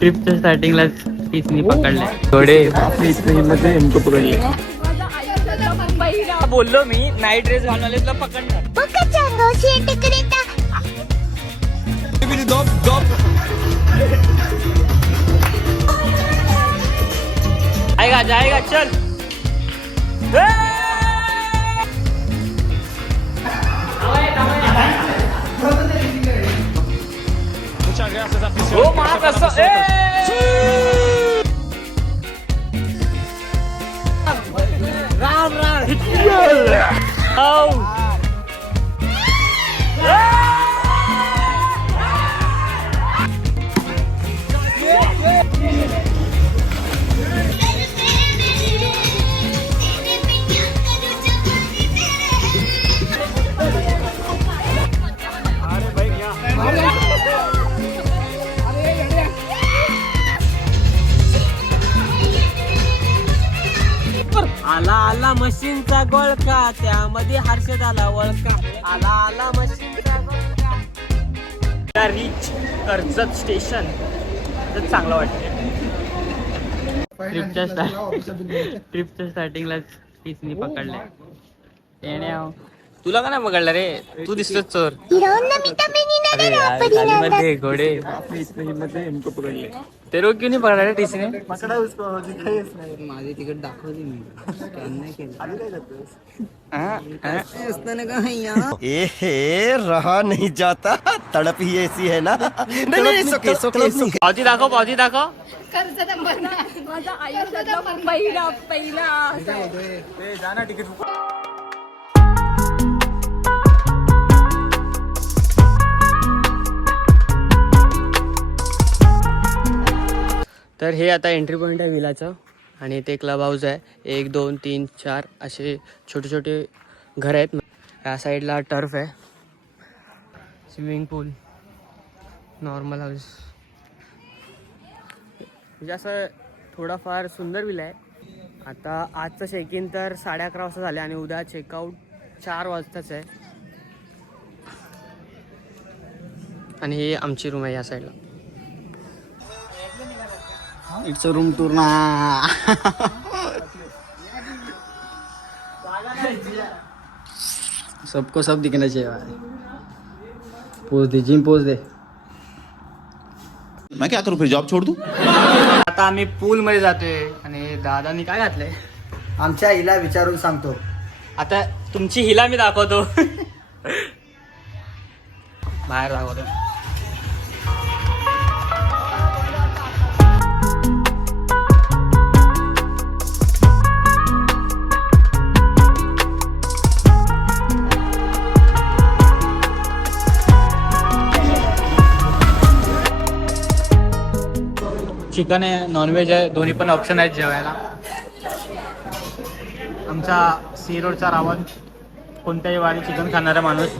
ट्रिपच्या स्टार्टिंगलाच टीचनी पकडले थोडे पकडले. बोललो मी नाईट ड्रेस घालून आले तुला पकडणार. जाएगा जाएगा चल. हो मा कसं राम राम आला आला मशीनचा गोळका त्यामध्ये हर्षद आला वळका. आला आला मशीनचा गोळका. रीच कर्जत स्टेशन तर चांगलं वाटतं. ट्रिपच्या स्टार्टिंगलाच टीचनी पकडले. तुला का नाही पकडला रे तू दिसतोच चोर. मध्ये घोडे पकडले ते रोग क्यों नहीं पकड़ा रे टीसी ने. पकड़ा उसको माझी तिकीट दाखवली मी स्कॅन नाही केलं. ए रहा नहीं जाता तड़प ही ऐसी है ना. नहीं नहीं सोके सोके सोके. पावती दाखव पावती दाखव. कर्ज माझा आयुष्यातला पहिला जाना तिकीट. तर हे आता एंट्री पॉईंट आहे विलाचं आणि ते क्लब हाऊस आहे. 1 2 3 4 असे छोटे छोटे घर आहेत. या साईडला टर्फ आहे, स्विमिंग पूल, नॉर्मल हाऊस. म्हणजे असं थोडाफार सुंदर विला आहे. आता आजचं चेक इन तर 11:30 वाजता झाले आणि उद्या चेकआउट 4 वाजताच आहे. आणि ही आमची रूम आहे या साईडला. इट्स अ रूम टूर ना. सबको सब दिखना चाहिए भाई. पोज दे जिम पोज दे. मैं क्या करूं फिर जॉब छोड़ दूं. आता आम्ही पूल मध्ये जातोय आणि दादानी काय घातलंय आमच्या हिला विचारून सांगतो. आता तुमची हिला मी दाखवतो. बाहेर दाखवतो. चिकन आहे, नॉनव्हेज आहे, दोन्ही पण ऑप्शन आहेत जेवायला. आमचा सी रोडचा रावण कोणत्याही वारी चिकन खाणारा माणूस.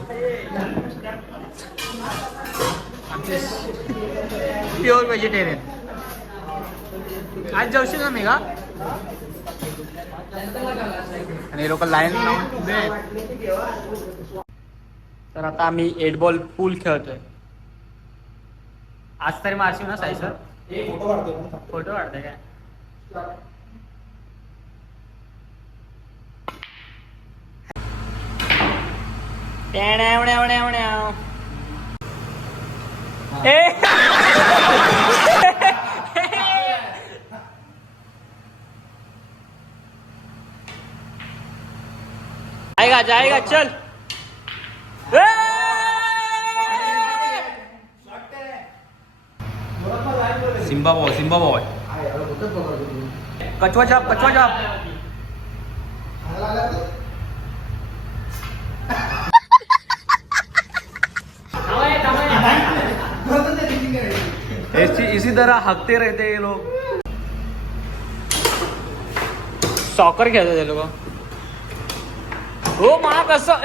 आमचे प्युअर व्हेजिटेरियन. आज जेवशील ना मी का. आणि लोक लाईन लावून उभे आहेत. तर आता आम्ही 8 बॉल पूल खेळतोय. आज तरी मारशील ना साई सर. फोटो काढते काय. जाएगा जाएगा चल. सिम्बा बॉय कचवा चाप कचवा चाप. इसी तरह हकते रहते ये लोग. सॉकर खेळतात ते लोक. हो मा कसं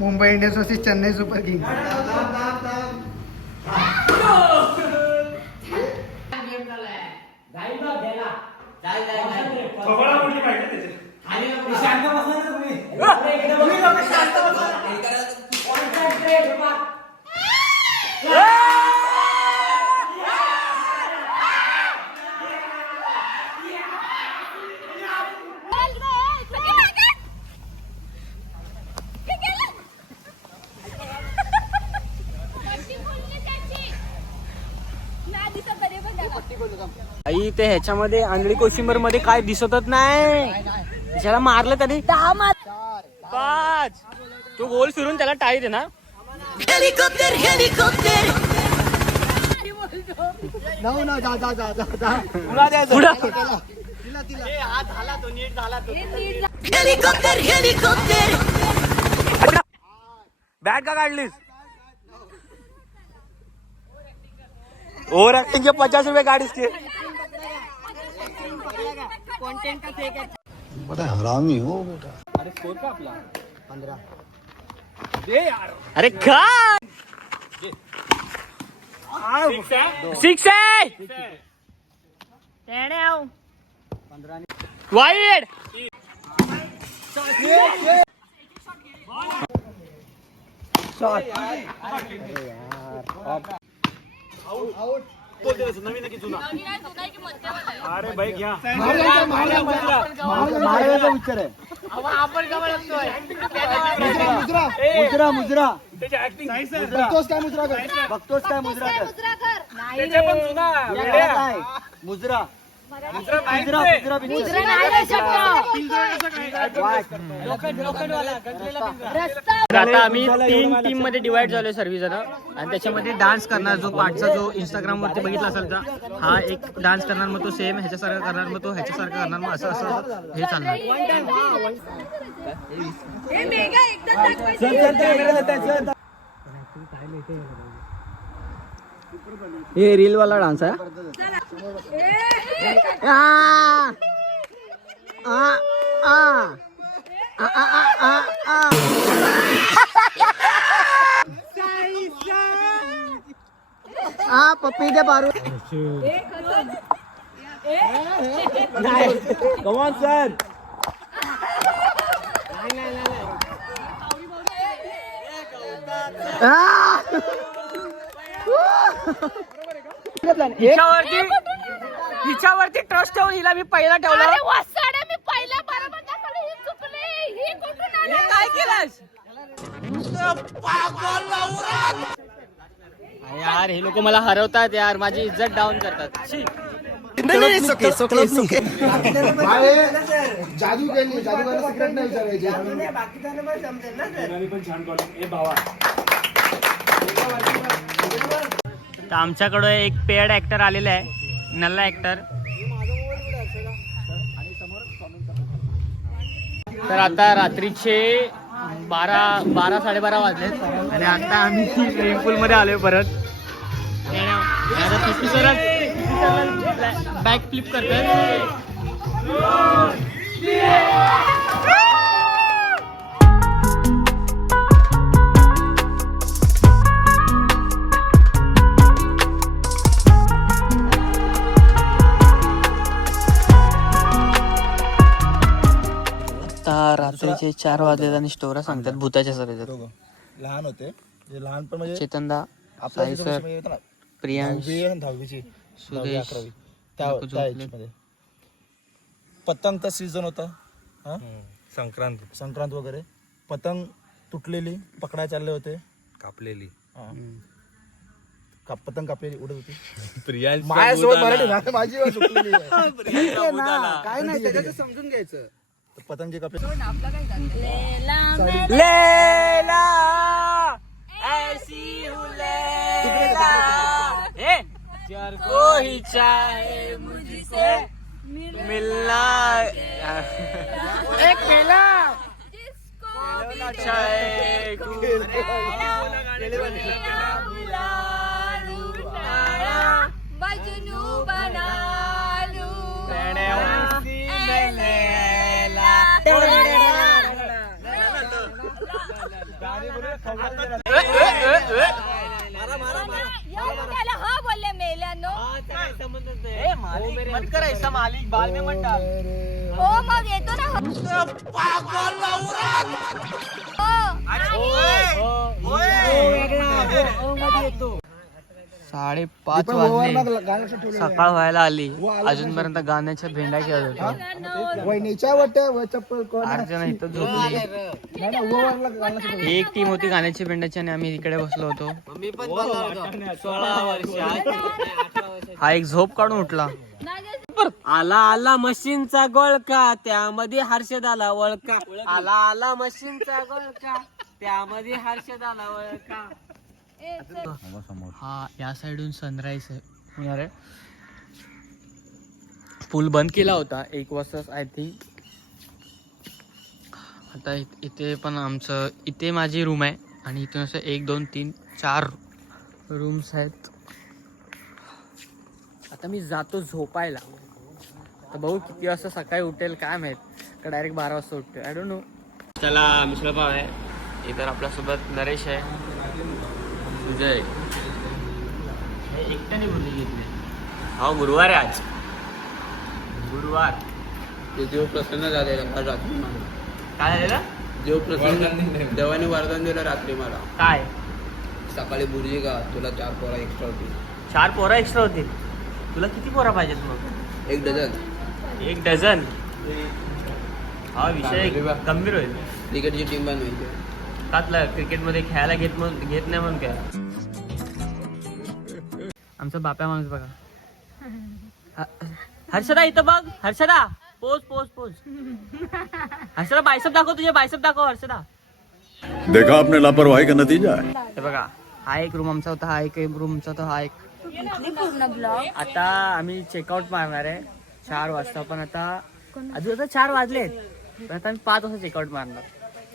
Mumbai Indians versus Chennai super kings. आई ते ह्याच्यामध्ये आंधळी कोशिंबर मध्ये काय दिसतच नाही. त्याला मारलं त्याने 5. तू गोल फिरून त्याला टाळी दे ना. Helicopter helicopter helicopter helicopter bag का काढलीस? ओव्हर ऍक्टिंग के 50 रुपये गाडीच के. बड़ा हरामी हो बेटा. अरे काय 6 आहे. वाईड. आता आम्ही 3 टीम मध्ये डिवाइड झालोय सर्वजण आणि त्याच्यामध्ये डान्स करणार. जो पाठचा जो इंस्टाग्राम वरती बघितला असेल तर हा एक डान्स करणार, मग तो सेम ह्याच्यासारखं करणार, मग तो ह्याच्यासारखं करणार, मग असं असं हे चालणार. हे रील वाला डान्स आहे. पप्पी दे पारू. Come on sir. हिच्यावरती ट्रस्ट ठेवून हिला मी पहिला ठेवला. मी पहिला बरोबर दाखवलं, ही चुकली. ही कुठून आली? काय केलंस यार? हे लोक मला हरवतात यार, माझी इज्जत डाऊन करतात. शी. नहीं सोके सोके सोके. जादू केली, जादूगाला सिक्रेट नाही विचारायचे. तर आमच्याकडे एक पेड ऍक्टर आलेला आहे, नल्ला ऍक्टर. तर आता रात्रीचे 12-12:30 वाजलेत आणि आता आम्ही स्विमिंग पूल मध्ये आलोय परत. बॅक फ्लिप करतोय. रात्रीचे 4 वाजले आणि स्टोऱ्या सांगतात भूताच्या सर. लहान होते, जे लहानपण म्हणजे चेतनदा, साई सर, प्रियांश, दहावीची सुदेश, 11वी त्या मध्ये पतंगचा सीझन होता. संक्रांत वगैरे. पतंग तुटलेली पकडायला चालले होते, कापलेली पतंग कापलेली उडत होती. प्रियांश माझ्यासोबत मराठी माझी चुकलेली आहे. काय नाही त्याचं समजून घ्यायचं. पतंग जे कापले लेला ऐसी हूँ लेला, यार कोई चाहे मुझसे मिलना, एक खेला जिसको चाहे मजनू बना हा बोलले मेल्यानो. हो मग येतो ना हो. 5:30 वाजले, सकाळ व्हायला आली, अजूनपर्यंत गाण्याच्या भेंड्या खेळत होतो. वहिनीच्या वाट्यावर चप्पल कोण अर्चना इथं झोपली. एक टीम होती गाण्याची भेंड्याची आणि आम्ही इकडे बसलो होतो. हा एक झोप काढून उठला. आला आला मशीनचा गोळका, त्यामध्ये हर्षद आला वळका. आला आला मशीनचा गोळका, त्यामध्ये हर्षद आला वळका. हा या साइडून सनराईज होणार आहे. पूल बंद केला होता 1 वाजता आय थिंक. आता इथे पण आमचं, इथे माझी रूम आहे आणि इथून असं 1 2 3 4 रूम्स आहेत. आता मी जातो झोपायला. तर बघू किती वाजता सकाळी उठेल काय माहीत, का डायरेक्ट 12 वाजता उठते, आय डोंट नो. त्याला मिसळपाव आहे. इतर आपल्यासोबत नरेश आहे, सुजय. हे एकट्याने बोलली घेतली. हा गुरुवार आहे आज, गुरुवार. ते देव प्रसन्न झालेला काल रात्री मला. काय झालेलं? देव प्रसन्न, देवाने वरदान दिलं रात्री मला. काय? सकाळी बुर्जी का तुला 4 पोरा एक्स्ट्रा होती. 4 पोरं एक्स्ट्रा होतील. तुला किती पोरं पाहिजेत मग? 1 डझन. 1 डझन. हा विषय गंभीर होईल. क्रिकेटची टीम बनवायची. कातला क्रिकेटमध्ये खेळायला घेत नाही म्हणून काय. आमचा बाप्या माणूस बघा. हर्षदा इथं बघ. हर्षदा पोच पोच पोच. हर्षदा बायसेप दाखव, तुझे बायसेप दाखव हर्षदा. देखा आपने लापरवाही का नतीजा है. हे बघा, हा एक रूम आमचा होता, हा एक रूम आमचा होता, हा एक. पूर्ण ब्लॉग. आता आम्ही चेकआउट मारणार आहे 4 वाजता. पण आता अजून आता 4 वाजलेत, पण आता आम्ही 5 वाजता चेकआउट मारणार.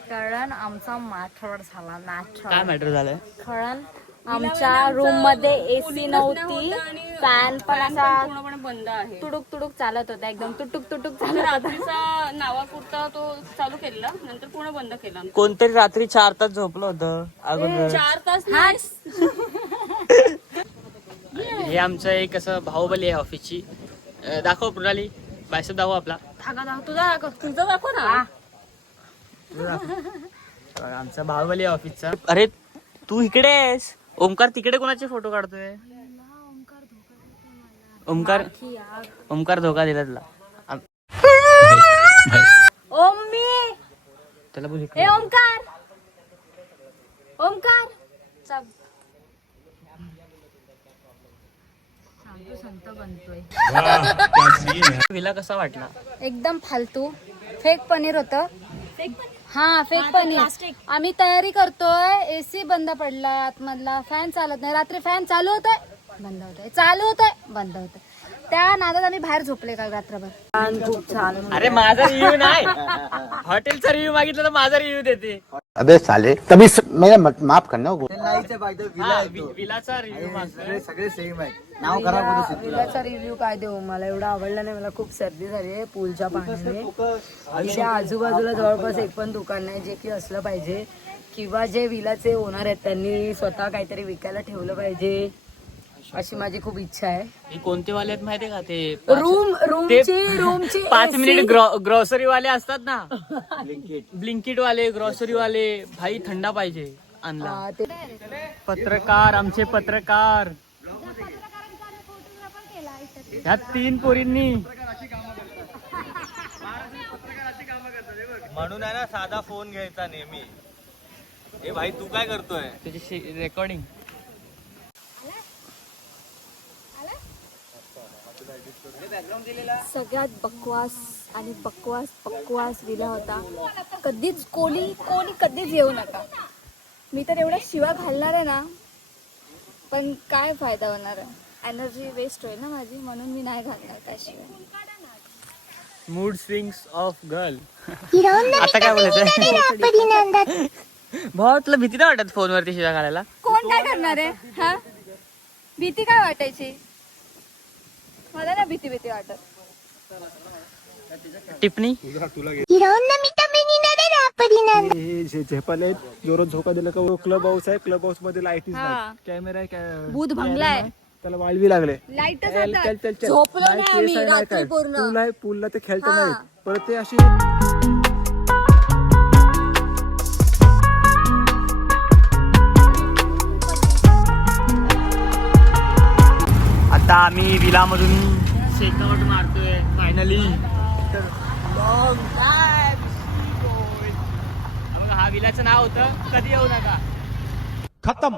कारण आमचा मॅटर झाला. मॅटर काय मॅटर झालंय? कारण आमच्या रूम मध्ये एसी नव्हती, फॅन पण असा पूर्णपणे बंद आहे. तुडुक तुडुक चालत होता, एकदम तुटुक तुटुक चालत होता. नावापुरता तो चालू केला, नंतर पूर्ण बंद केला. कोणतरी रात्री 4 तास झोपलं होतं अगोदर. 4 तास. हे आमचं एक असं बाहुबली आहे ऑफिसची. दाखव प्रणाली, बायसेप दाखव आपला. तुझं दाखव ना. आमचा बाहुबली ऑफिसचा. अरे तू इकडे आहेस, ओमकार तिकडे कोणाचे फोटो काढतोय? ओमकार धोका दिला तुला. ओम्मी त्याला बोल ए ओमकार. ओमकार संत बनतोय. विला कसा वाटला? एकदम फालतू फेक पनीर होतं. हा फेक पनीर. आम्ही तयारी करतोय, एसी बंद पडला आतमधला, फॅन चालत नाही. रात्री फॅन चालू होतोय, बंद होतोय, चालू होतोय, बंद होतोय. त्या नादात आम्ही बाहेर झोपले काल रात्रभर. खूप छान. अरे माझा रिव्ह्यू नाही, हॉटेलचा रिव्ह्यू मागितलं तर माझा रिव्ह्यू देते. अबे साले तभी मेरा माफ करना. विलाचा रिव्ह्यू सगळे सेम आहे. नाव खराब होतं. विलाचा रिव्ह्यू काय देऊ, मला एवढा आवडला नाही. मला खूप सर्दी झाली आहे पूलच्या पाण्याने. इथे आजूबाजूला जवळपास एक पण दुकान नाही जे की असलं पाहिजे, किंवा जे विलाचे ओनर आहेत त्यांनी स्वतः काहीतरी विकायला ठेवलं पाहिजे, अशी माझी खूप इच्छा आहे. हे कोणते वाले आहेत माहितीये का? ते रूमची 5 मिनिट ग्रॉसरी वाले असतात ना, ब्लिंकिट वाले, ग्रॉसरी वाले. भाई थंडा पाहिजे आणला. पत्रकार, आमचे पत्रकार, ह्या 3 पोरींनी. म्हणून आहे ना साधा फोन घ्यायचा नेहमी. ए भाई तू काय करतोय? त्याची रेकॉर्डिंग. सगळ्यात बकवास आणि बकवास विला होता. कधीच कोणी कधीच येऊ नका. मी तर एवढ्या शिवा घालणार आहे ना, पण काय फायदा होणार आहे, एनर्जी वेस्ट होईल ना माझी, म्हणून मी नाही घालणार काय शिवाय. Mood swings of girl. आता काय बोलायचं? भाऊ तुला भीती नाही वाटत फोनवरती शिव्या घालायला? कोण काय करणार आहे? हा भीती काय वाटायची? मला ना भीती वाटत. टिप्पणी. हे झेपाल आहेत, जोरात झोका दिला का. क्लब हाऊस आहे, क्लब हाऊस मध्ये लाईट नाही, कॅमेरा आहे, भूत भंगला आहे. त्याला वाळवी लागले लाईटच चल चल चल चल झोपलो नाही, नाही केस आम्ही आहे, नाही रात्री काय. पूर्ण पूल आहे पूलला ते खेळता हा. नाही परत ते अशी आता आम्ही विलामधून चेकआउट मारतोय फायनली. हा विलाचं नाव होतं कधी येऊ नका. खत्म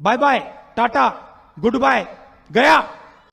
बाय बाय टाटा गुड बाय गया.